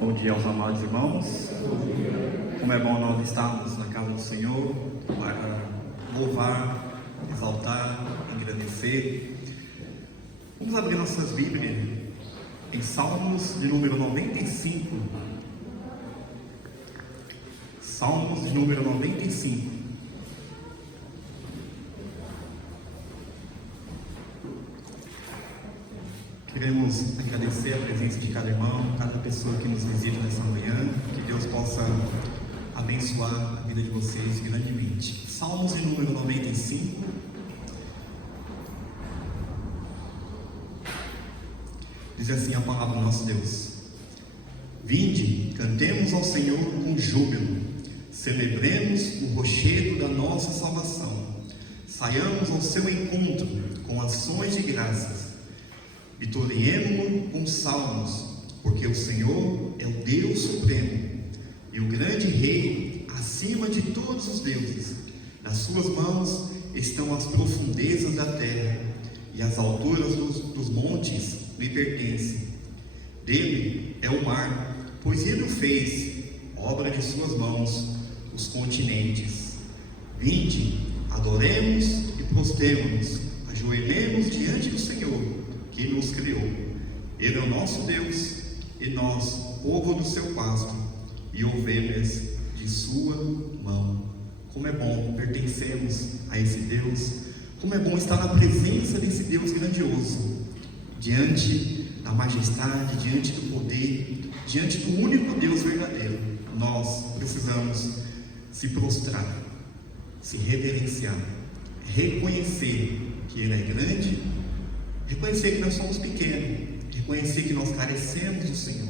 Bom dia aos amados irmãos. Como é bom nós estarmos na casa do Senhor para louvar, exaltar, agradecer. Vamos abrir nossas Bíblias em Salmos de número 95. Salmos de número 95. Queremos agradecer a presença de cada irmão, cada pessoa que nos visita nessa manhã. Que Deus possa abençoar a vida de vocês grandemente. Salmos de número 95. Diz assim a palavra do nosso Deus: Vinde, cantemos ao Senhor com júbilo, celebremos o rochedo da nossa salvação, saiamos ao seu encontro com ações de graças, vitoriemo-lo com salmos, porque o Senhor é o Deus supremo e o grande Rei acima de todos os deuses. Nas suas mãos estão as profundezas da terra, e as alturas dos montes lhe pertencem. Dele é o mar, pois ele o fez, obra de suas mãos, os continentes. Vinde, adoremos e prostremo-nos, ajoelhemos diante do Senhor, que nos criou. Ele é o nosso Deus, e nós, povo do seu pasto, e ovelhas de sua mão. Como é bom pertencermos a esse Deus. Como é bom estar na presença desse Deus grandioso, diante da majestade, diante do poder, diante do único Deus verdadeiro. Nós precisamos se prostrar, se reverenciar, reconhecer que Ele é grande, reconhecer que nós somos pequenos, reconhecer que nós carecemos do Senhor,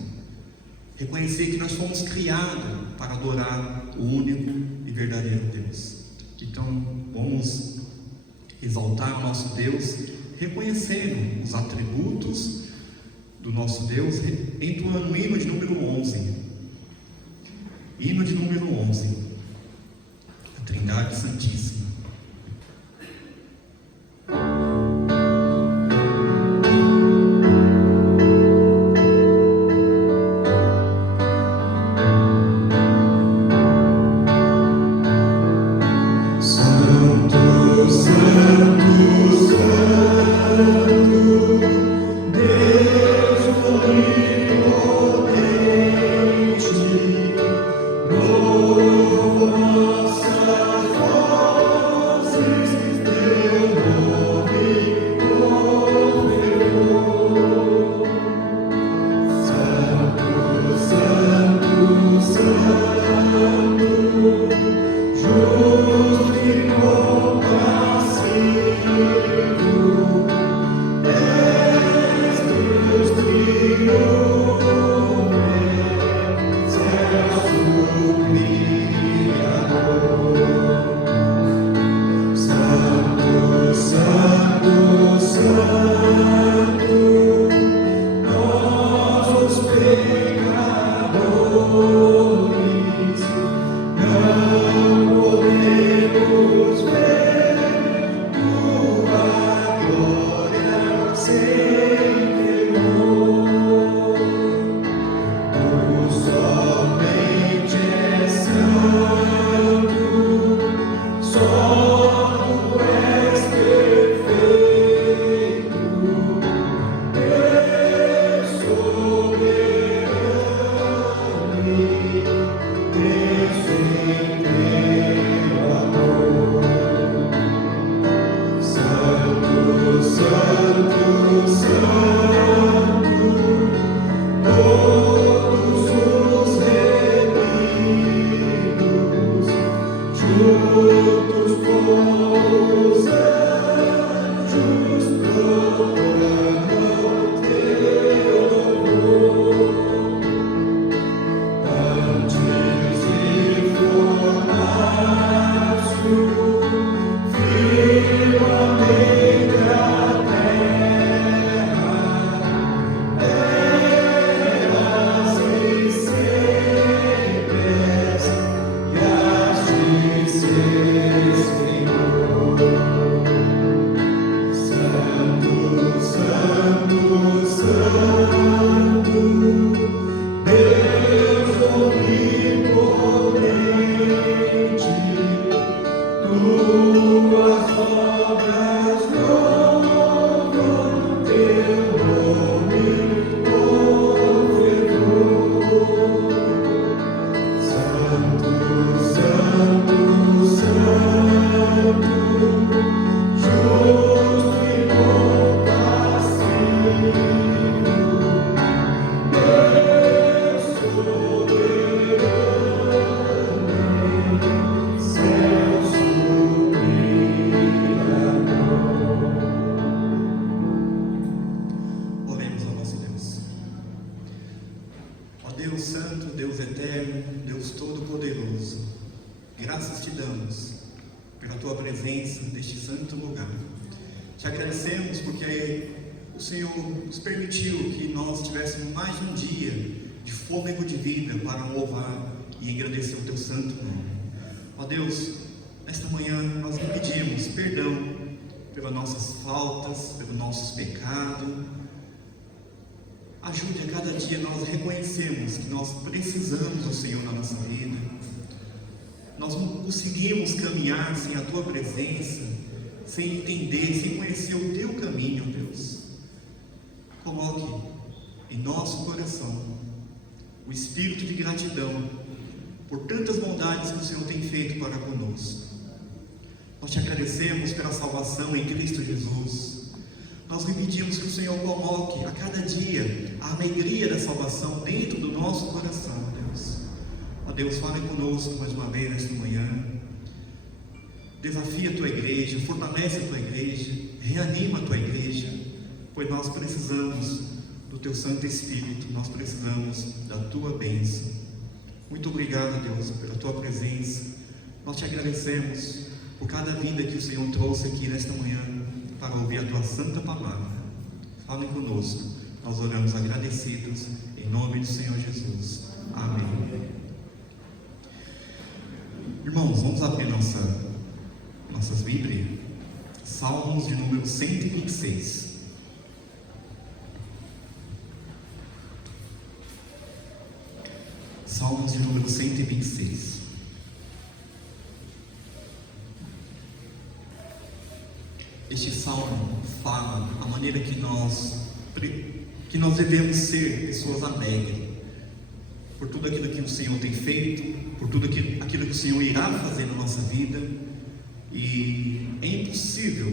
reconhecer que nós fomos criados para adorar o único e verdadeiro Deus. Então, vamos exaltar o nosso Deus, reconhecendo os atributos do nosso Deus, entoando o hino de número 11. Hino de número 11, a Trindade Santíssima. Nossa Ó Deus Santo, Deus Eterno, Deus Todo-Poderoso, graças te damos pela tua presença neste santo lugar. Te agradecemos porque o Senhor nos permitiu que nós tivéssemos mais um dia de fôlego de vida para louvar e engrandecer o teu santo nome. Ó Deus, nesta manhã nós lhe pedimos perdão pelas nossas faltas, pelos nossos pecados. Ajude a cada dia nós reconhecermos que nós precisamos do Senhor na nossa vida. Nós não conseguimos caminhar sem a tua presença, sem entender, sem conhecer o teu caminho, Deus. Coloque em nosso coração o espírito de gratidão por tantas bondades que o Senhor tem feito para conosco. Nós te agradecemos pela salvação em Cristo Jesus. Nós lhe pedimos que o Senhor coloque a cada dia a alegria da salvação dentro do nosso coração, Deus. Ó Deus, fale conosco mais uma vez nesta manhã. Desafia a tua igreja, fortalece a tua igreja, reanima a tua igreja, pois nós precisamos do teu Santo Espírito, nós precisamos da tua bênção. Muito obrigado, Deus, pela tua presença. Nós te agradecemos por cada vida que o Senhor trouxe aqui nesta manhã para ouvir a tua santa palavra. Fale conosco, nós oramos agradecidos em nome do Senhor Jesus. Amém. Irmãos, vamos abrir nossas Bíblias. Salmos de número 126. Salmos de número 126. Este salmo fala a maneira que nós devemos ser pessoas alegres por tudo aquilo que o Senhor tem feito, por tudo aquilo que o Senhor irá fazer na nossa vida. E é impossível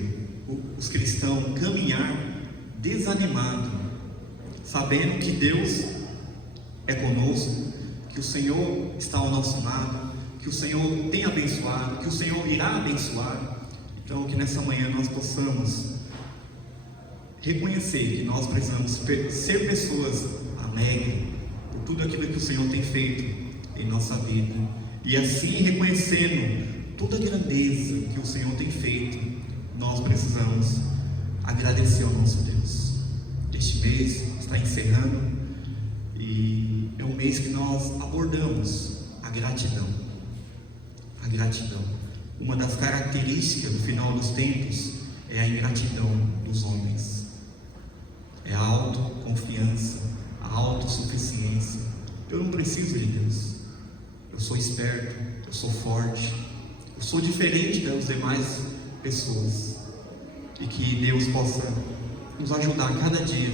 os cristãos caminhar desanimado, sabendo que Deus é conosco, que o Senhor está ao nosso lado, que o Senhor tem abençoado, que o Senhor irá abençoar. Então, que nessa manhã nós possamos reconhecer que nós precisamos ser pessoas alegres por tudo aquilo que o Senhor tem feito em nossa vida, e assim reconhecendo toda a grandeza que o Senhor tem feito, nós precisamos agradecer ao nosso Deus. Este mês está encerrando e é um mês que nós abordamos a gratidão. A gratidão. Uma das características do final dos tempos é a ingratidão dos homens. É a autoconfiança, a autossuficiência. Eu não preciso de Deus. Eu sou esperto, eu sou forte, eu sou diferente das demais pessoas. E que Deus possa nos ajudar a cada dia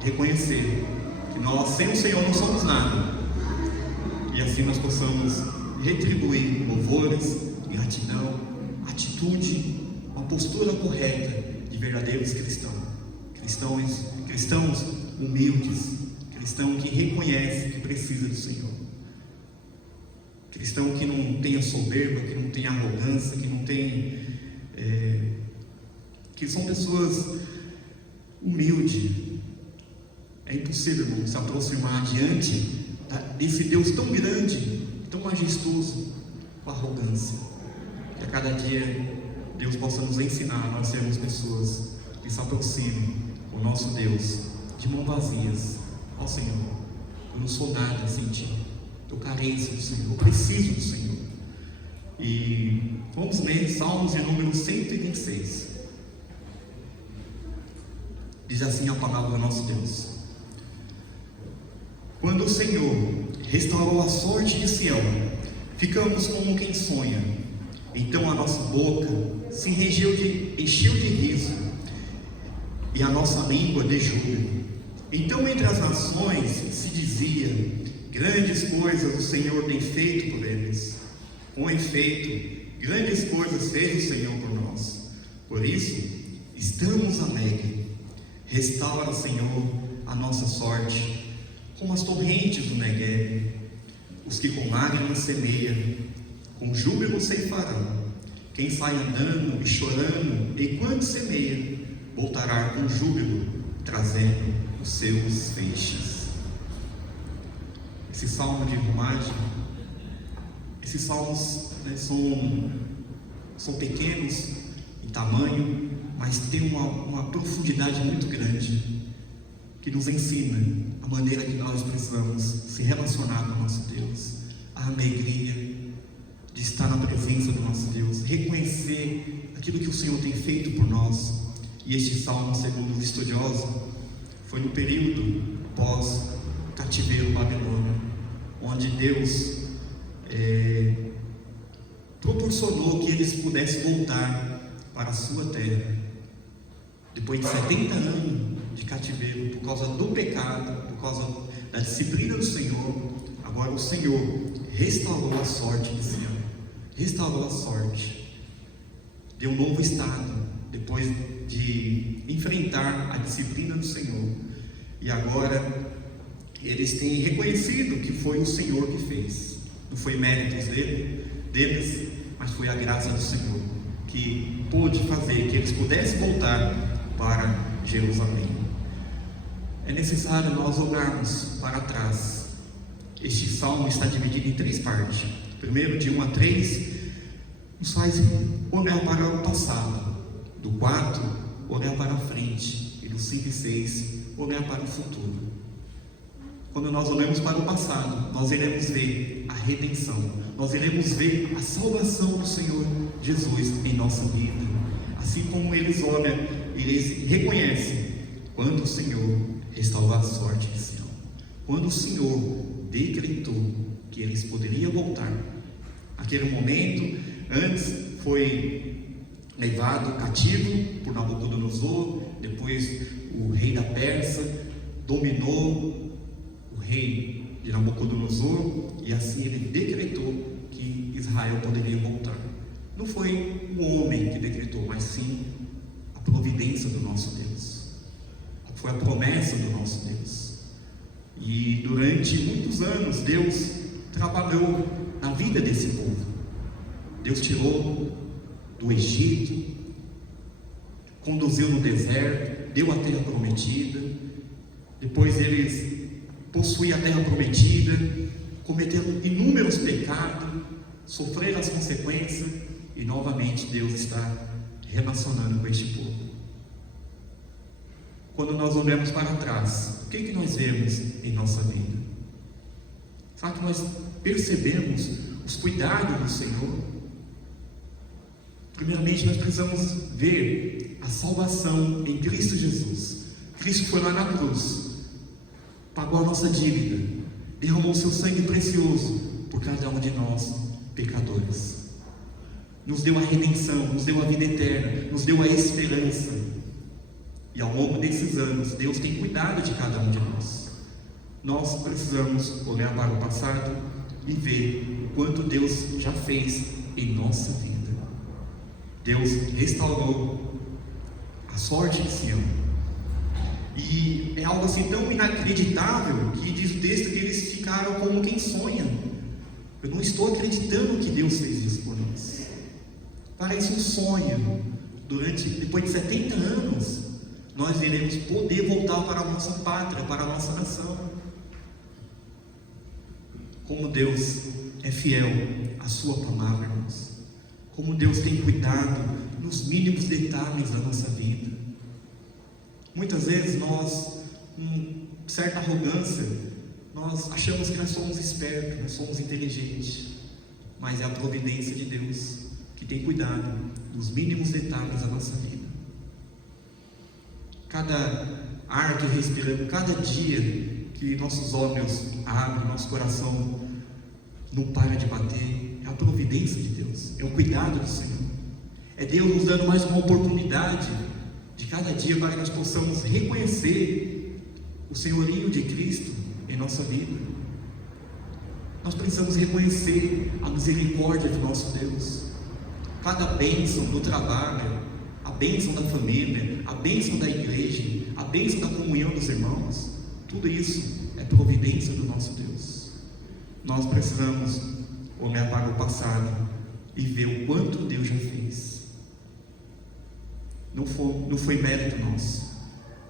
a reconhecer que nós, sem o Senhor, não somos nada. E assim nós possamos retribuir louvores, gratidão, atitude, uma postura correta de verdadeiros cristãos humildes, cristão que reconhece que precisa do Senhor, cristão que não tenha soberba, que não tenha arrogância, que não tem, que são pessoas humildes. É impossível, irmão, se aproximar diante desse Deus tão grande, tão majestoso, com arrogância. Que a cada dia Deus possa nos ensinar a nós sermos pessoas que se aproximem o nosso Deus de mãos vazias. Ó Senhor, eu não sou nada sem Ti, eu careço do Senhor, eu preciso do Senhor. E vamos ler Salmos de número 126. Diz assim a palavra do nosso Deus: quando o Senhor restaurou a sorte de Sião, ficamos como quem sonha. Então a nossa boca se encheu de riso e a nossa língua de júbilo. Então entre as nações se dizia: grandes coisas o Senhor tem feito por eles. Com efeito, grandes coisas fez o Senhor por nós. Por isso, estamos alegres. Restaura, Senhor, a nossa sorte, como as torrentes do Negueb. Os que com lágrimas semeiam, com júbilo ceifarão. Quem sai andando e chorando, enquanto semeia, voltará com júbilo, trazendo os seus feixes. esse salmo de romagem, esses salmos, né, são pequenos em tamanho, mas tem uma profundidade muito grande, que nos ensina a maneira que nós precisamos se relacionar com o nosso Deus, a alegria de estar na presença do nosso Deus, reconhecer aquilo que o Senhor tem feito por nós. E este salmo, segundo os estudiosos, foi no período pós-cativeiro babilônico, onde Deus proporcionou que eles pudessem voltar para a sua terra, depois de 70 anos de cativeiro, por causa do pecado, por causa da disciplina do Senhor. Agora o Senhor restaurou a sorte de Sião, restaurou a sorte, deu um novo estado, depois de enfrentar a disciplina do Senhor. E agora eles têm reconhecido que foi o Senhor que fez, não foi méritos deles, mas foi a graça do Senhor que pôde fazer que eles pudessem voltar para Jerusalém. É necessário nós olharmos para trás. Este salmo está dividido em 3 partes. Primeiro, de 1 a 3, nos faz olhar para o passado. Do 4, olhar para a frente. E do 5 e 6, olhar para o futuro. Quando nós olhamos para o passado, nós iremos ver a redenção, nós iremos ver a salvação do Senhor Jesus em nossa vida. Assim como eles olham, eles reconhecem quando o Senhor restaurou a sorte de Sião, quando o Senhor decretou que eles poderiam voltar. Naquele momento, antes foi levado cativo por Nabucodonosor, depois o rei da Pérsia dominou o rei de Nabucodonosor, e assim ele decretou que Israel poderia voltar. Não foi o homem que decretou, mas sim a providência do nosso Deus, foi a promessa do nosso Deus. E durante muitos anos Deus trabalhou na vida desse povo. Deus tirou do Egito, conduziu no deserto, deu a terra prometida. Depois eles possuíam a terra prometida, cometeram inúmeros pecados, sofreram as consequências, e novamente Deus está relacionando com este povo. Quando nós olhamos para trás, o que nós vemos em nossa vida? Será que nós percebemos os cuidados do Senhor? Primeiramente, nós precisamos ver a salvação em Cristo Jesus. Cristo foi lá na cruz, pagou a nossa dívida, derramou o seu sangue precioso por cada um de nós, pecadores. Nos deu a redenção, nos deu a vida eterna, nos deu a esperança. E ao longo desses anos, Deus tem cuidado de cada um de nós. Nós precisamos olhar para o passado e ver o quanto Deus já fez em nossa vida. Deus restaurou a sorte de Sião. E é algo assim tão inacreditável que diz o texto que eles ficaram como quem sonha. Eu não estou acreditando que Deus fez isso por nós. Parece um sonho. Depois de 70 anos, nós iremos poder voltar para a nossa pátria, para a nossa nação. Como Deus é fiel à sua palavra, irmãos. Como Deus tem cuidado nos mínimos detalhes da nossa vida. Muitas vezes nós, com certa arrogância, nós achamos que nós somos espertos, nós somos inteligentes. Mas é a providência de Deus que tem cuidado dos mínimos detalhes da nossa vida. Cada ar que respiramos, cada dia que nossos olhos abrem, nosso coração não para de bater, é a providência de Deus, é o cuidado do Senhor. É Deus nos dando mais uma oportunidade de cada dia para que nós possamos reconhecer o senhorio de Cristo em nossa vida. Nós precisamos reconhecer a misericórdia do nosso Deus. Cada bênção do trabalho, a bênção da família, a bênção da igreja, a bênção da comunhão dos irmãos, tudo isso é providência do nosso Deus. Nós precisamos olhar para o passado e ver o quanto Deus já fez. Não foi mérito nosso,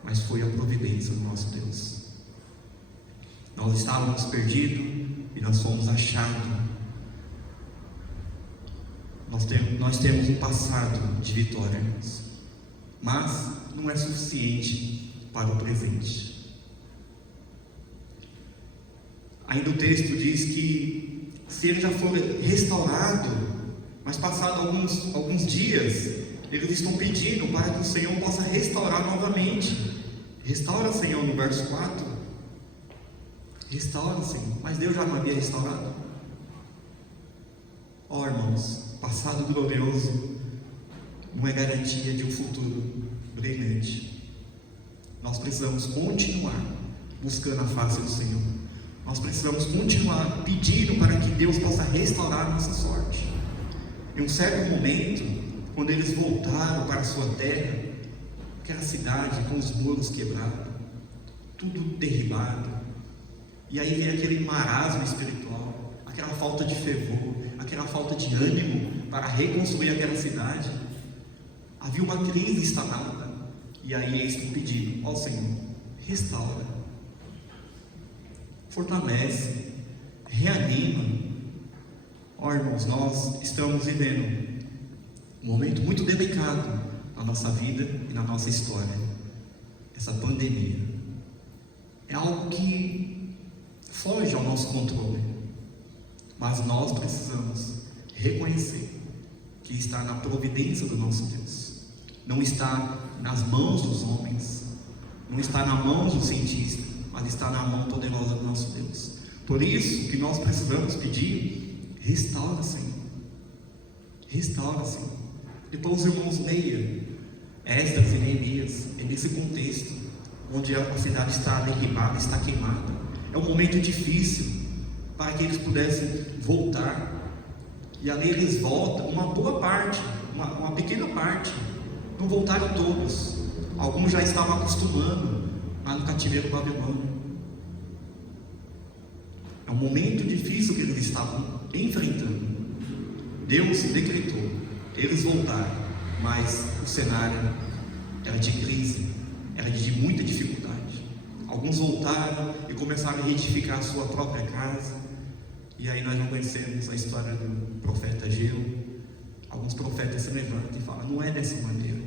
mas foi a providência do nosso Deus. Nós estávamos perdidos e nós fomos achados. Nós temos um passado de vitória, irmãos, mas não é suficiente para o presente. Ainda o texto diz que se ele já for restaurado, mas passado alguns dias, eles estão pedindo para que o Senhor possa restaurar novamente. Restaura, Senhor, no verso 4. Restaura, Senhor. Mas Deus já não havia restaurado. Ó, irmãos, passado glorioso não é garantia de um futuro brilhante. Nós precisamos continuar buscando a face do Senhor. Nós precisamos continuar pedindo para que Deus possa restaurar a nossa sorte. Em um certo momento, quando eles voltaram para a sua terra, aquela cidade com os muros quebrados, tudo derribado, e aí vem aquele marasmo espiritual, aquela falta de fervor, aquela falta de ânimo para reconstruir aquela cidade. Havia uma crise instalada, e aí eles estão pedindo: ó Senhor, restaura, fortalece, reanima. Ó irmãos, nós estamos vivendo um momento muito delicado na nossa vida e na nossa história. Essa pandemia é algo que foge ao nosso controle, mas nós precisamos reconhecer que está na providência do nosso Deus, não está nas mãos dos homens, não está na mão do cientista, mas está na mão poderosa do nosso Deus. Por isso que nós precisamos pedir: restaura, Senhor, restaura, Senhor. Depois os irmãos leiam Esdras e Neemias, é nesse contexto onde a cidade está derribada, está queimada. É um momento difícil para que eles pudessem voltar, e ali eles voltam, uma boa parte, uma pequena parte, não voltaram todos. Alguns já estavam acostumando lá no cativeiro babilônico. É um momento difícil que eles estavam enfrentando. Deus decretou, eles voltaram, mas o cenário era de crise, era de muita dificuldade. Alguns voltaram e começaram a reedificar a sua própria casa. E aí nós não conhecemos a história do profeta Ageu. Alguns profetas se levantam e falam: não é dessa maneira.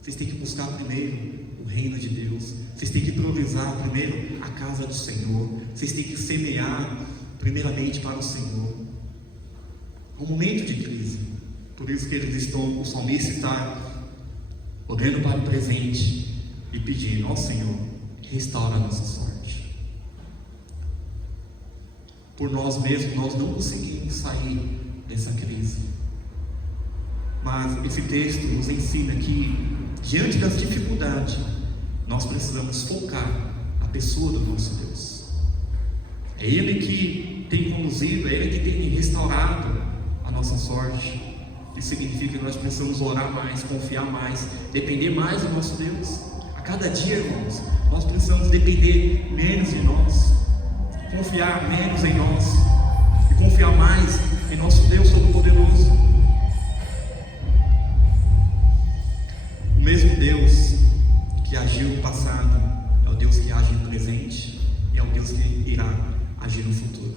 Vocês têm que buscar primeiro o reino de Deus. Vocês têm que priorizar primeiro a casa do Senhor. Vocês têm que semear primeiramente para o Senhor. É um momento de crise. Por isso que o salmista está olhando para o presente e pedindo: ó Senhor, restaura a nossa sorte. Por nós mesmos, nós não conseguimos sair dessa crise. Mas esse texto nos ensina que, diante das dificuldades, nós precisamos focar na pessoa do nosso Deus. É Ele que tem conduzido, é Ele que tem restaurado a nossa sorte. Isso significa que nós precisamos orar mais, confiar mais, depender mais do nosso Deus. A cada dia, irmãos, nós precisamos depender menos de nós, confiar menos em nós e confiar mais em nosso Deus Todo-Poderoso. O mesmo Deus que agiu no passado é o Deus que age no presente e é o Deus que irá agir no futuro.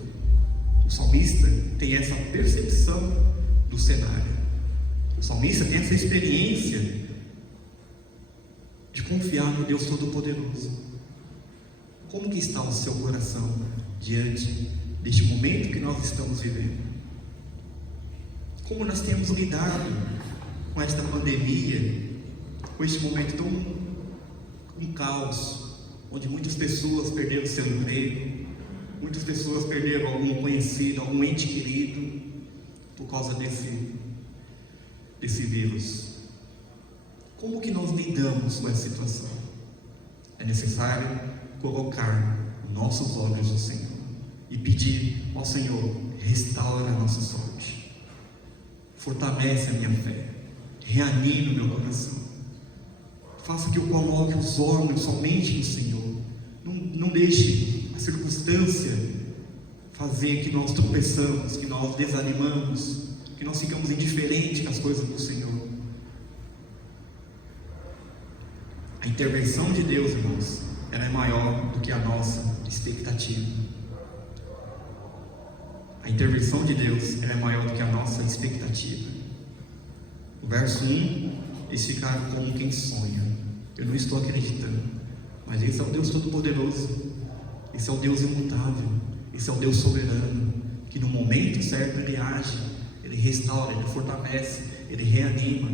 O salmista tem essa percepção do cenário. O salmista tem essa experiência de confiar no Deus Todo-Poderoso. Como que está o seu coração diante deste momento que nós estamos vivendo? Como nós temos lidado com esta pandemia, com este momento tão um caos, onde muitas pessoas perderam seu emprego, muitas pessoas perderam algum conhecido, algum ente querido, por causa desse vírus. Como que nós lidamos com essa situação? É necessário colocar nossos olhos no Senhor e pedir ao Senhor: restaura a nossa sorte, fortalece a minha fé, reanime o meu coração, faça que eu coloque os olhos somente no Senhor. Não deixe a circunstância fazer que nós tropeçamos, que nós desanimamos, que nós ficamos indiferentes com as coisas do Senhor. A intervenção de Deus, irmãos, ela é maior do que a nossa expectativa. A intervenção de Deus, ela é maior do que a nossa expectativa. No verso 1, eles ficaram como quem sonha. Eu não estou acreditando, mas esse é o Deus Todo-Poderoso, esse é o Deus imutável, esse é o Deus soberano, que no momento certo Ele age, Ele restaura, Ele fortalece, Ele reanima.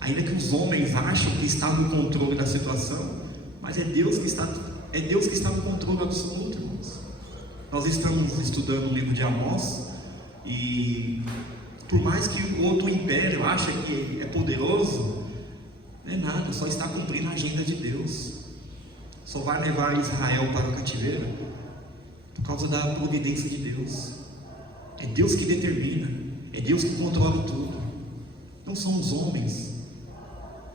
Ainda que os homens acham que está no controle da situação, mas é Deus que está no controle absoluto, irmãos. Nós estamos estudando o livro de Amós, e por mais que o outro império ache que é poderoso, não é nada, só está cumprindo a agenda de Deus. Só vai levar Israel para o cativeiro por causa da providência de Deus. É Deus que determina, é Deus que controla tudo. Não são os homens,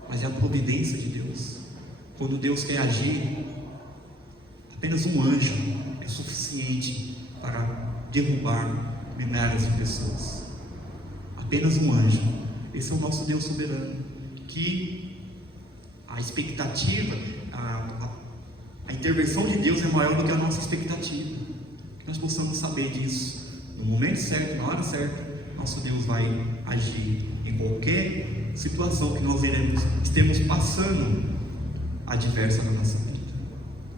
mas é a providência de Deus. Quando Deus quer agir, apenas um anjo é suficiente para derrubar milhares de pessoas. Apenas um anjo. Esse é o nosso Deus soberano, que a expectativa, a intervenção de Deus é maior do que a nossa expectativa. Que nós possamos saber disso. No momento certo, na hora certa, nosso Deus vai agir em qualquer situação que nós estemos passando adversa na nossa vida.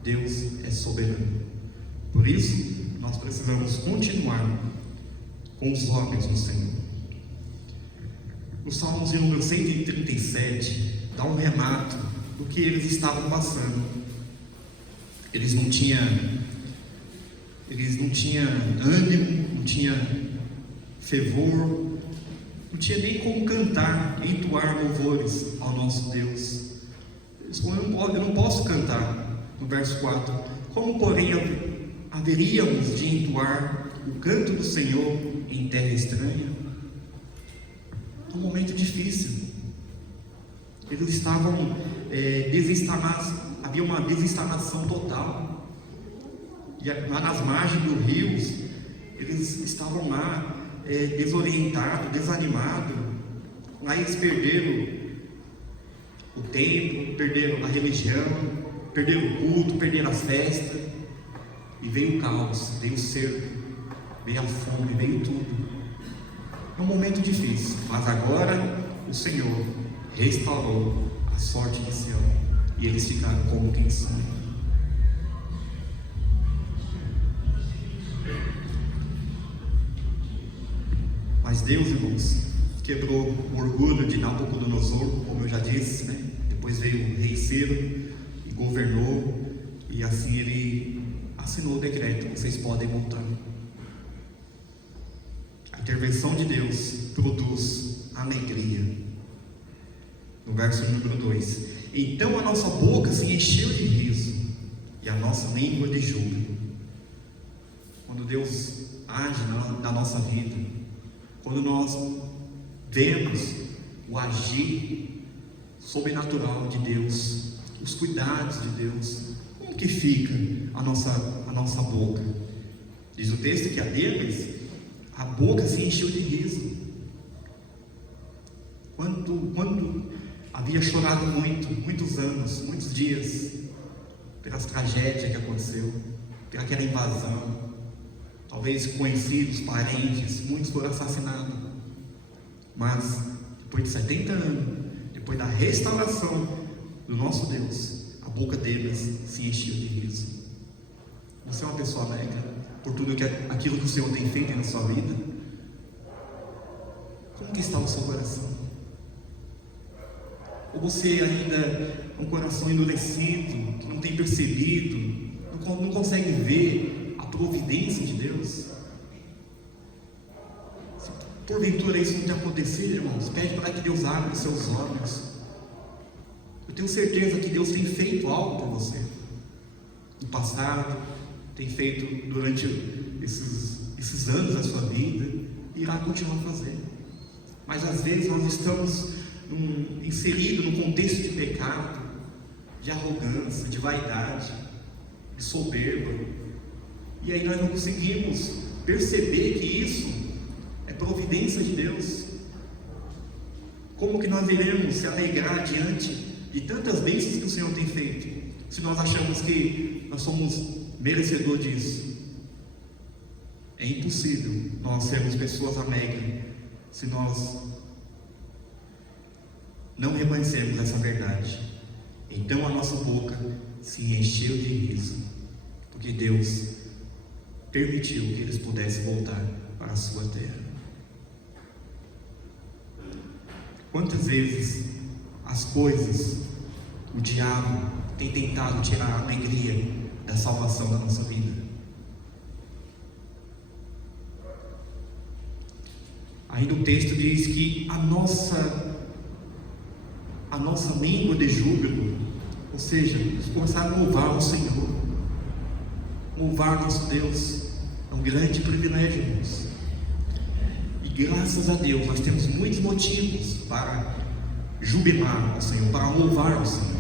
Deus é soberano. Por isso, nós precisamos continuar com os olhos no Senhor. No Salmos de número 137, dá um relato do que eles estavam passando. Eles não tinham ânimo, não tinham fervor, não tinha nem como cantar, entoar louvores ao nosso Deus. Eles falaram: eu não posso cantar. No verso 4, como porém haveríamos de entoar o canto do Senhor em terra estranha? Um momento difícil. Eles estavam desinstalados, havia uma desinstalação total. E lá nas margens dos rios, eles estavam lá desorientados, desanimados. Lá eles perderam o templo, perderam a religião, perderam o culto, perderam a festa. E veio o caos, veio o cerco, veio a fome, veio tudo. É um momento difícil, mas agora o Senhor restaurou a sorte de Sião, e eles ficaram como quem sonha. Mas Deus, irmãos, quebrou o orgulho de Nabucodonosor, como eu já disse, né? Depois veio o rei Ciro e governou, e assim ele assinou o decreto: vocês podem voltar. A intervenção de Deus produz alegria. No verso número 2: então a nossa boca se encheu de riso e a nossa língua de júbilo. Quando Deus age na nossa vida, quando nós vemos o agir sobrenatural de Deus, os cuidados de Deus, como que fica a nossa boca? Diz o texto que a deles, a boca se encheu de riso. Quando havia chorado muitos anos, muitos dias, pelas tragédias que aconteceu, pelaquela invasão, talvez conhecidos, parentes, muitos foram assassinados. Mas depois de 70 anos, depois da restauração do nosso Deus, a boca deles se encheu de riso. Você é uma pessoa alegre por tudo aquilo que o Senhor tem feito na sua vida? Como que está o seu coração? Ou você ainda é um coração endurecido, que não tem percebido, não consegue ver a providência de Deus? Se porventura isso não tem acontecido, irmãos, pede para que Deus abra os seus olhos. Eu tenho certeza que Deus tem feito algo por você no passado, tem feito durante esses anos da sua vida, e irá continuar fazendo. Mas às vezes nós estamos inseridos num contexto de pecado, de arrogância, de vaidade, de soberba, e aí nós não conseguimos perceber que isso é providência de Deus. Como que nós iremos se alegrar diante de tantas bênçãos que o Senhor tem feito, se nós achamos que nós somos merecedores disso. É impossível nós sermos pessoas alegres se nós não reconhecermos essa verdade. Então a nossa boca se encheu de riso, porque Deus permitiu que eles pudessem voltar para a sua terra. Quantas vezes as coisas, o diabo tem tentado tirar a alegria da salvação da nossa vida? Ainda o texto diz que a nossa língua de júbilo, ou seja, começar a louvar o Senhor, louvar nosso Deus, é um grande privilégio, irmãos. E graças a Deus nós temos muitos motivos para jubilar ao Senhor, para louvar ao Senhor.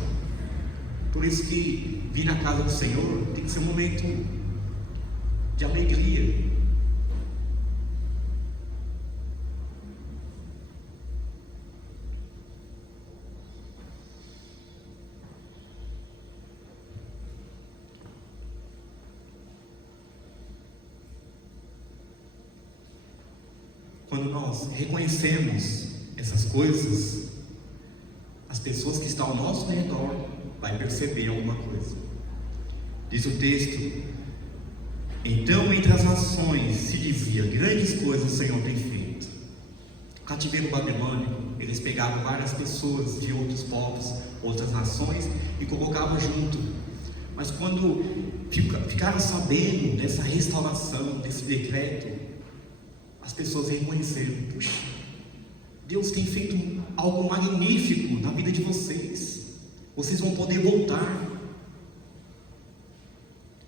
Por isso que vir na casa do Senhor tem que ser um momento de alegria. Quando nós reconhecemos essas coisas, as pessoas que estão ao nosso redor vão perceber alguma coisa. Diz o texto: então entre as nações se dizia, grandes coisas o Senhor tem feito. O cativeiro babilônico, eles pegavam várias pessoas de outros povos, outras nações e colocavam junto. Mas quando ficaram sabendo dessa restauração, desse decreto, as pessoas reconheceram: puxa, Deus tem feito algo magnífico na vida de vocês. Vocês vão poder voltar.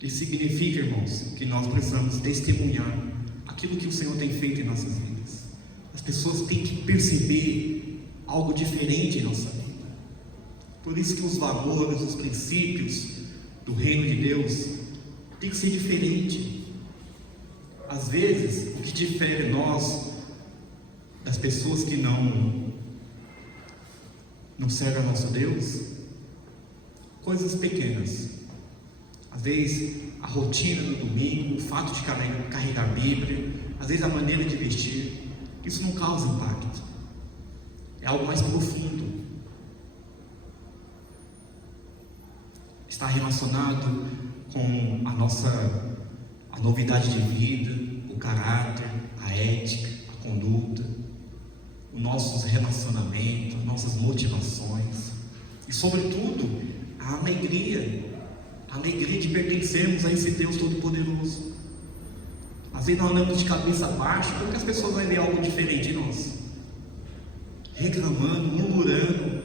Isso significa, irmãos, que nós precisamos testemunhar aquilo que o Senhor tem feito em nossas vidas. As pessoas têm que perceber algo diferente em nossa vida. Por isso que os valores, os princípios do reino de Deus tem que ser diferente. Às vezes, o que difere nós das pessoas que não servem ao nosso Deus, coisas pequenas. Às vezes, a rotina do domingo, o fato de carregar a Bíblia, às vezes a maneira de vestir, isso não causa impacto. É algo mais profundo. Está relacionado com a novidade de vida, o caráter, a ética, a conduta, os nossos relacionamentos, nossas motivações e, sobretudo, a alegria de pertencermos a esse Deus Todo-Poderoso. Às vezes nós andamos de cabeça baixa porque as pessoas vão ver algo diferente em nós, reclamando, murmurando.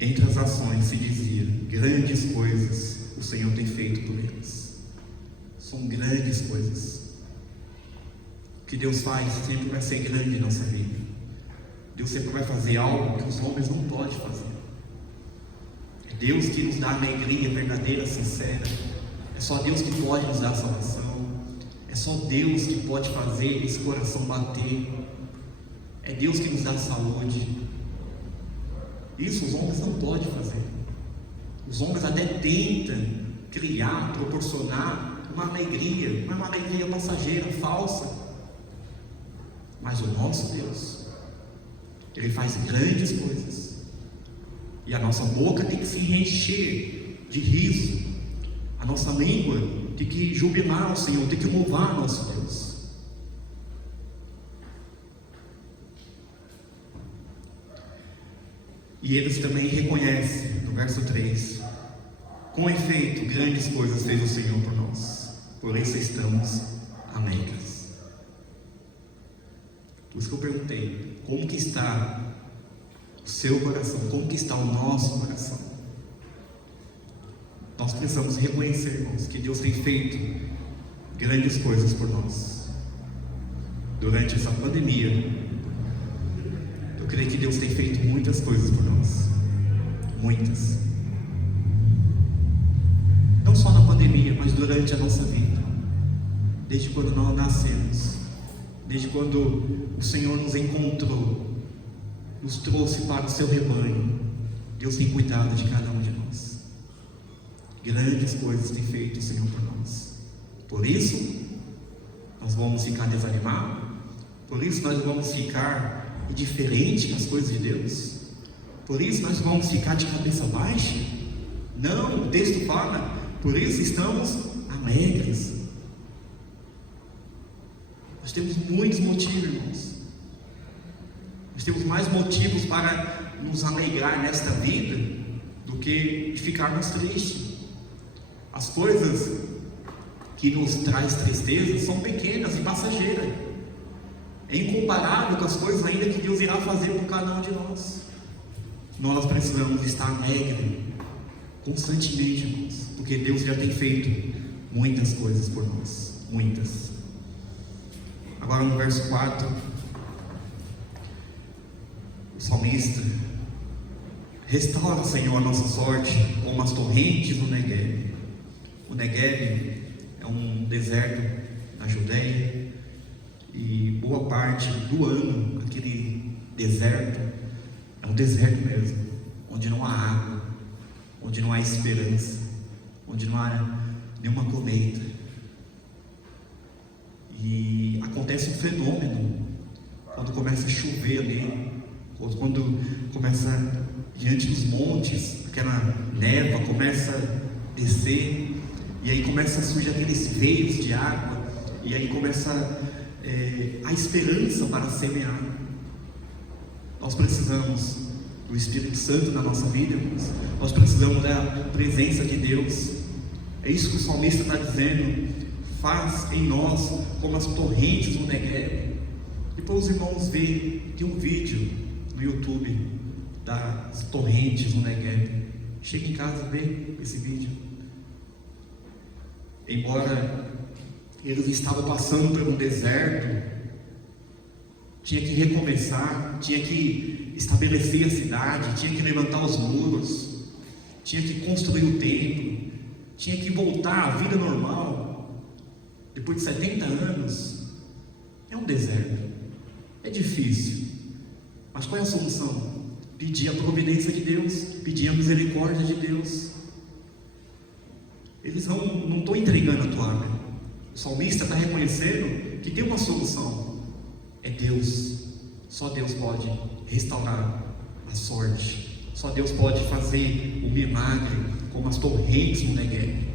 Entre as ações se dizia, grandes coisas o Senhor tem feito por eles. São grandes coisas. O que Deus faz sempre vai ser grande em nossa vida. Deus sempre vai fazer algo que os homens não podem fazer. É Deus que nos dá a alegria verdadeira, sincera. É só Deus que pode nos dar a salvação. É só Deus que pode fazer esse coração bater. É Deus que nos dá a saúde. Isso os homens não podem fazer. Os homens até tentam criar, proporcionar uma alegria, mas uma alegria passageira, falsa. Mas o nosso Deus, Ele faz grandes coisas. E a nossa boca tem que se encher de riso. A nossa língua tem que jubilar ao Senhor, tem que louvar nosso Deus. E eles também reconhecem, no verso 3, com efeito, grandes coisas fez o Senhor por nós, por isso estamos alegres. Por isso que eu perguntei, como que está o seu coração, como que está o nosso coração? Nós precisamos reconhecer, irmãos, que Deus tem feito grandes coisas por nós. Durante essa pandemia, eu creio que Deus tem feito muitas coisas por nós. Muitas. Não só na pandemia, mas durante a nossa vida. Desde quando nós nascemos. desde quando o Senhor nos encontrou, nos trouxe para o seu rebanho. Deus tem cuidado de cada um de nós. Grandes coisas tem feito o Senhor por nós. Por isso, nós vamos ficar desanimados? Por isso nós vamos ficar indiferentes com as coisas de Deus? Por isso nós vamos ficar de cabeça baixa? Não, o texto fala, por isso estamos alegres. Nós temos muitos motivos, irmãos. Nós temos mais motivos para nos alegrar nesta vida do que ficarmos tristes. As coisas que nos traz tristeza são pequenas e passageiras. É incomparável com as coisas ainda que Deus irá fazer por cada um de nós. Nós precisamos estar alegres constantemente, irmãos, porque Deus já tem feito muitas coisas por nós, muitas. Agora no verso 4, o salmista: restaura, Senhor, a nossa sorte como as torrentes do Negueb. O Negueb é um deserto na Judéia, e boa parte do ano aquele deserto é um deserto mesmo, onde não há água, onde não há esperança, onde não há nenhuma colheita. E acontece um fenômeno quando começa a chover ali, quando começa diante dos montes, aquela névoa começa a descer, e aí começa a surgir aqueles veios de água, e aí começa a esperança para semear. Nós precisamos do Espírito Santo na nossa vida, irmãos. Nós precisamos da presença de Deus. É isso que o salmista está dizendo: faz em nós como as torrentes do Negueb. Depois os irmãos veem, tem um vídeo no YouTube das torrentes do Negueb. Chega em casa e vê esse vídeo. Embora eles estavam passando por um deserto, tinha que recomeçar, tinha que estabelecer a cidade, tinha que levantar os muros, tinha que construir o templo, tinha que voltar à vida normal. Depois de 70 anos, é um deserto, é difícil, mas qual é a solução? Pedir a providência de Deus, pedir a misericórdia de Deus. Eles não estão entregando a toalha. O salmista está reconhecendo que tem uma solução: é Deus. Só Deus pode restaurar a sorte, só Deus pode fazer o milagre como as torrentes no Negueb.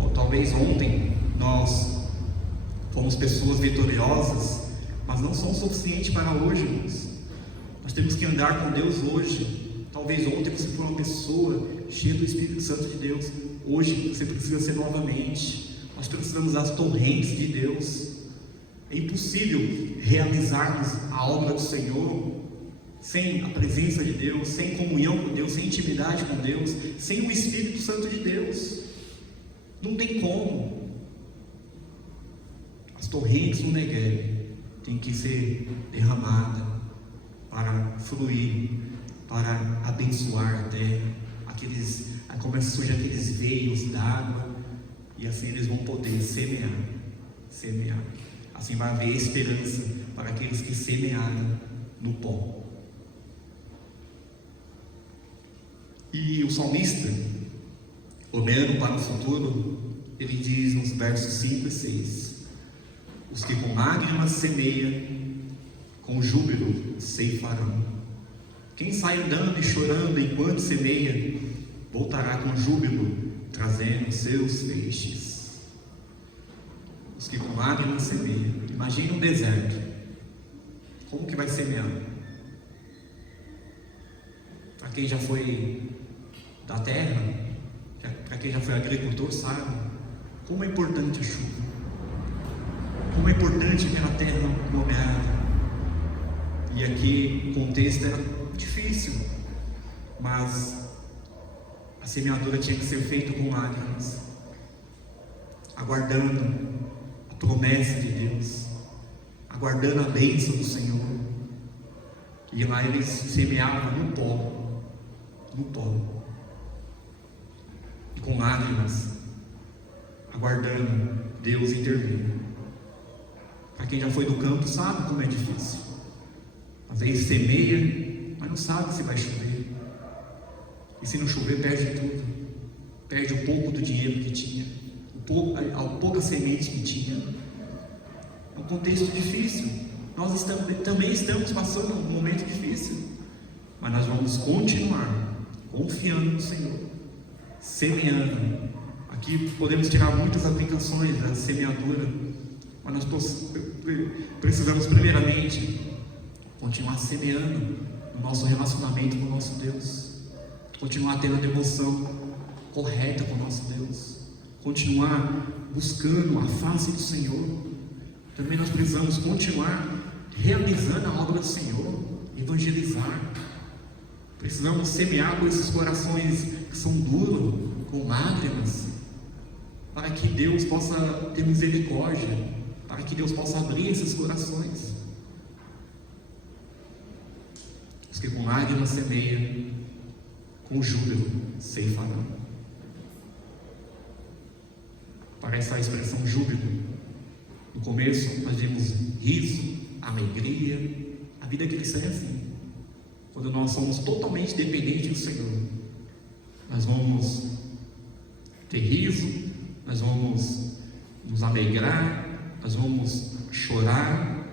Ou talvez ontem nós fomos pessoas vitoriosas, mas não são suficientes para hoje, irmãos. Nós temos que andar com Deus hoje. Talvez ontem você foi uma pessoa cheia do Espírito Santo de Deus, hoje você precisa ser novamente. Nós precisamos das torrentes de Deus. É impossível realizarmos a obra do Senhor sem a presença de Deus, sem comunhão com Deus, sem intimidade com Deus, sem o Espírito Santo de Deus. Não tem como. As torrentes no Negueb têm que ser derramadas para fluir, para abençoar a terra. Começa a surgir aqueles veios d'água, e assim eles vão poder semear. Assim vai haver esperança para aqueles que semearam no pó. E o salmista, olhando para o futuro, ele diz nos versos 5 e 6: os que com lágrimas semeiam, com júbilo ceifarão. Quem sai andando e chorando enquanto semeia, voltará com júbilo, trazendo seus feixes. Os que com lágrimas semeiam. Imagine um deserto. Como que vai semear? Para quem já foi da terra, para quem já foi agricultor, sabe como é importante a chuva, como é importante aquela terra molhada. E aqui o contexto era difícil, mas a semeadura tinha que ser feita com lágrimas, aguardando a promessa de Deus, aguardando a bênção do Senhor. E lá eles semeavam no pó, e com lágrimas, aguardando Deus intervir. Para quem já foi do campo sabe como é difícil. Às vezes semeia, mas não sabe se vai chover. E se não chover, perde tudo. Perde um pouco do dinheiro que tinha, a pouca semente que tinha. É um contexto difícil. Nós também estamos passando um momento difícil, mas nós vamos continuar confiando no Senhor, semeando. Aqui podemos tirar muitas aplicações da semeadura, mas nós precisamos primeiramente continuar semeando no nosso relacionamento com o nosso Deus, continuar tendo a devoção correta com o nosso Deus, continuar buscando a face do Senhor. Também nós precisamos continuar realizando a obra do Senhor, evangelizar. Precisamos semear com esses corações que são duros, com lágrimas, para que Deus possa ter misericórdia, para que Deus possa abrir esses corações. Os que com lágrimas semeiam, com júbilo ceifarão. Parece a expressão júbilo. No começo nós vimos riso, alegria. A vida cristã é assim. Quando nós somos totalmente dependentes do Senhor, nós vamos ter riso, nós vamos nos alegrar, nós vamos chorar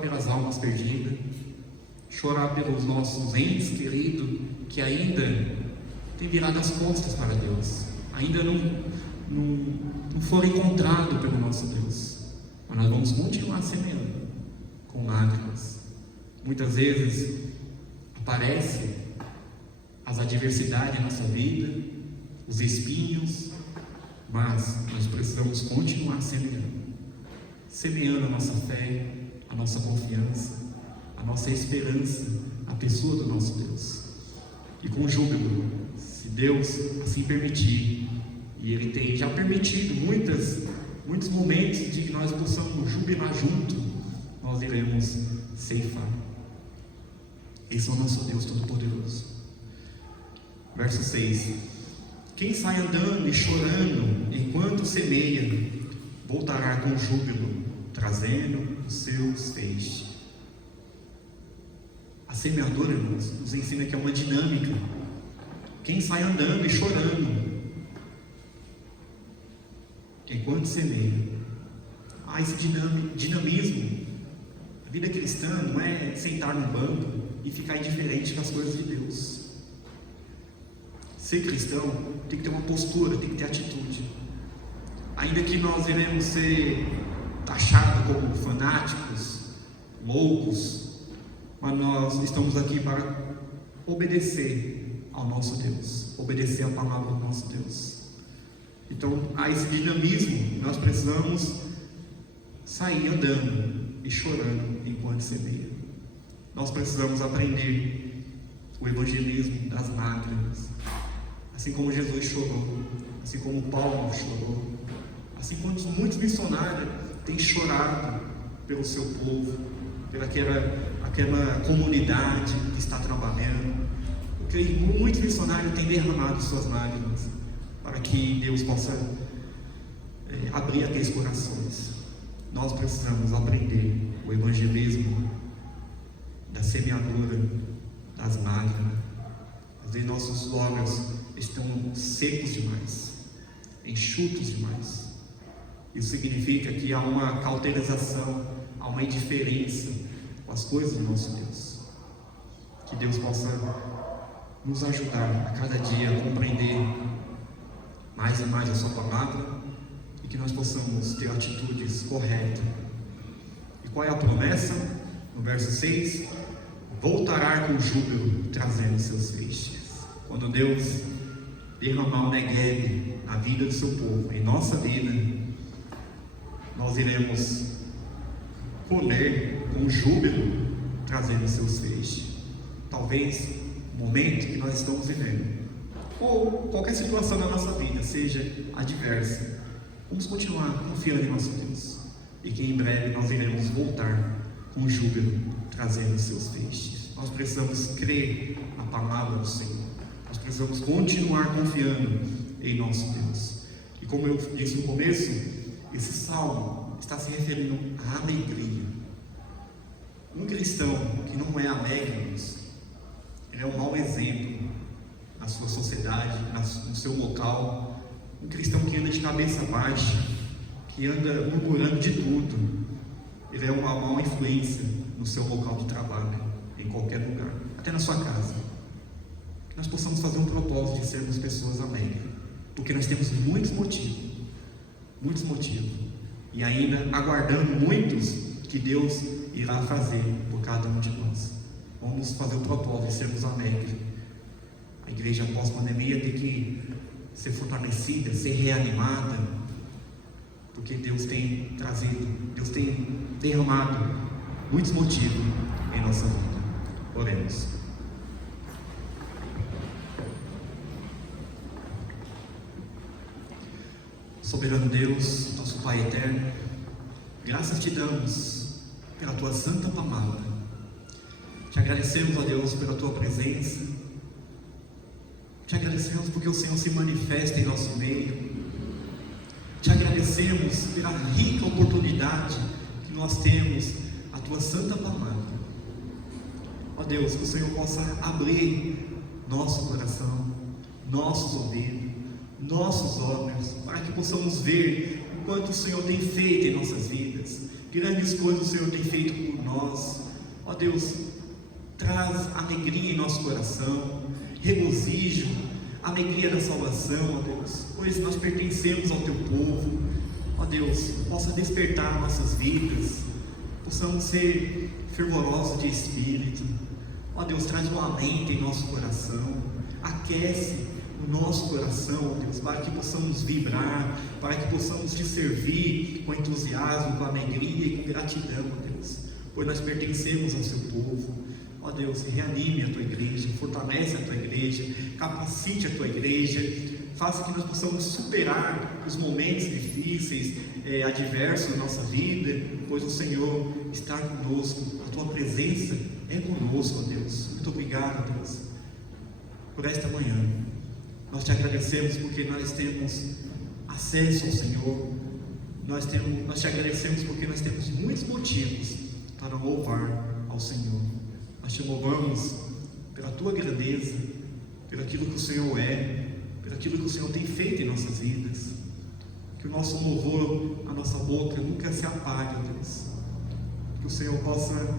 pelas almas perdidas, chorar pelos nossos entes queridos que ainda têm virado as costas para Deus, ainda não foram encontrados pelo nosso Deus. Mas nós vamos continuar semeando com lágrimas. Muitas vezes aparecem as adversidades na nossa vida, os espinhos, mas nós precisamos continuar semeando a nossa fé, a nossa confiança, a nossa esperança, a pessoa do nosso Deus. E com júbilo, se Deus assim permitir, e Ele tem já permitido muitos momentos de que nós possamos jubilar junto, nós iremos ceifar. Esse é o nosso Deus Todo-Poderoso. Verso 6: quem sai andando e chorando enquanto semeia, voltará com júbilo, trazendo os seus feixes. A semeadora, irmãos, nos ensina que é uma dinâmica. Quem sai andando e chorando enquanto semeia. Esse dinamismo. A vida cristã não é sentar no banco e ficar indiferente com as coisas de Deus. Ser cristão tem que ter uma postura, tem que ter atitude. Ainda que nós iremos ser taxados como fanáticos, loucos, mas nós estamos aqui para obedecer ao nosso Deus, obedecer a palavra do nosso Deus. Então, a esse dinamismo, nós precisamos sair andando e chorando enquanto semeia. Nós precisamos aprender o evangelismo das lágrimas, assim como Jesus chorou, assim como Paulo chorou, assim como muitos missionários têm chorado pelo seu povo, pelaquela comunidade que está trabalhando. Porque muitos missionários têm derramado suas lágrimas para que Deus possa abrir aqueles corações. Nós precisamos aprender o evangelismo da semeadura das lágrimas. Às vezes nossos olhos estão secos demais, enxutos demais. Isso significa que há uma cauterização, há uma indiferença com as coisas do nosso Deus. Que Deus possa nos ajudar a cada dia a compreender mais e mais a sua palavra, e que nós possamos ter atitudes corretas. E qual é a promessa? No verso 6: voltará com júbilo, trazendo seus feixes. Quando Deus derramar o Negueb na vida do seu povo, em nossa vida, nós iremos colher com júbilo, trazendo seus feixes. Talvez o momento que nós estamos vivendo, ou qualquer situação da nossa vida seja adversa, vamos continuar confiando em nosso Deus, e que em breve nós iremos voltar com júbilo, trazendo seus feixes. Nós precisamos crer na palavra do Senhor, nós precisamos continuar confiando em nosso Deus. E como eu disse no começo, esse salmo está se referindo à alegria. Um cristão que não é alegre, ele é um mau exemplo na sua sociedade, no seu local. Um cristão que anda de cabeça baixa, que anda murmurando de tudo, ele é uma má influência no seu local de trabalho, em qualquer lugar, até na sua casa. Que nós possamos fazer um propósito de sermos pessoas alegres, porque nós temos muitos motivos, e ainda aguardando muitos que Deus irá fazer por cada um de nós. Vamos fazer o propósito de sermos alegres. A igreja pós-pandemia tem que ser fortalecida, ser reanimada, porque Deus tem trazido, Deus tem derramado muitos motivos em nossa vida. Oremos. Soberano Deus, nosso Pai eterno, graças te damos pela tua santa palavra. Te agradecemos, ó Deus, pela tua presença. Te agradecemos porque o Senhor se manifesta em nosso meio. Te agradecemos pela rica oportunidade que nós temos, a tua santa palavra. Ó Deus, que o Senhor possa abrir nosso coração, nossos ouvidos, nossos olhos, para que possamos ver o quanto o Senhor tem feito em nossas vidas, grandes coisas o Senhor tem feito por nós. Ó Deus, traz alegria em nosso coração, regozijo, alegria da salvação, ó Deus, pois nós pertencemos ao teu povo. Ó Deus, possa despertar nossas vidas, possamos ser fervorosos de espírito. Ó Deus, traz um alento em nosso coração, aquece o nosso coração, ó Deus, para que possamos vibrar, para que possamos te servir com entusiasmo, com alegria e com gratidão, ó Deus, pois nós pertencemos ao seu povo. Ó Deus, reanime a tua igreja, fortalece a tua igreja, capacite a tua igreja, faça que nós possamos superar os momentos difíceis, adversos na nossa vida, pois o Senhor está conosco, a tua presença é conosco, ó Deus. Muito obrigado, Deus, por esta manhã. Nós te agradecemos porque nós temos acesso ao Senhor, nós te agradecemos porque nós temos muitos motivos para louvar ao Senhor. Nós te louvamos pela tua grandeza, pelo aquilo que o Senhor é, pelo aquilo que o Senhor tem feito em nossas vidas. Que o nosso louvor, a nossa boca nunca se apague, ó Deus. Que o Senhor possa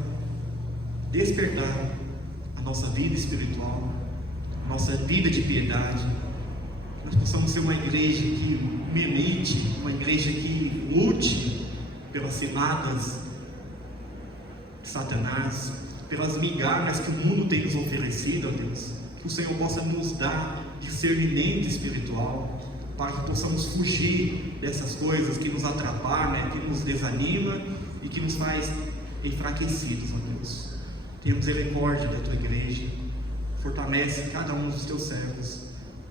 despertar a nossa vida espiritual, a nossa vida de piedade. Que nós possamos ser uma igreja que milite, uma igreja que lute pelas ciladas de Satanás, pelas migalhas que o mundo tem nos oferecido, ó Deus. Que o Senhor possa nos dar discernimento espiritual, para que possamos fugir dessas coisas que nos atrapalham, que nos desanima e que nos faz enfraquecidos, ó Deus. Tenha misericórdia da tua igreja, fortalece cada um dos teus servos.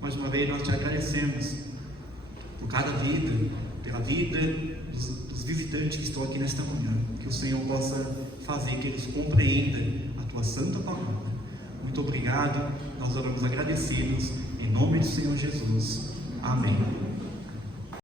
Mais uma vez nós te agradecemos por cada vida, pela vida dos visitantes que estão aqui nesta manhã. Que o Senhor possa fazer que eles compreendam a tua santa palavra. Muito obrigado, nós oramos agradecidos, em nome do Senhor Jesus. Amém.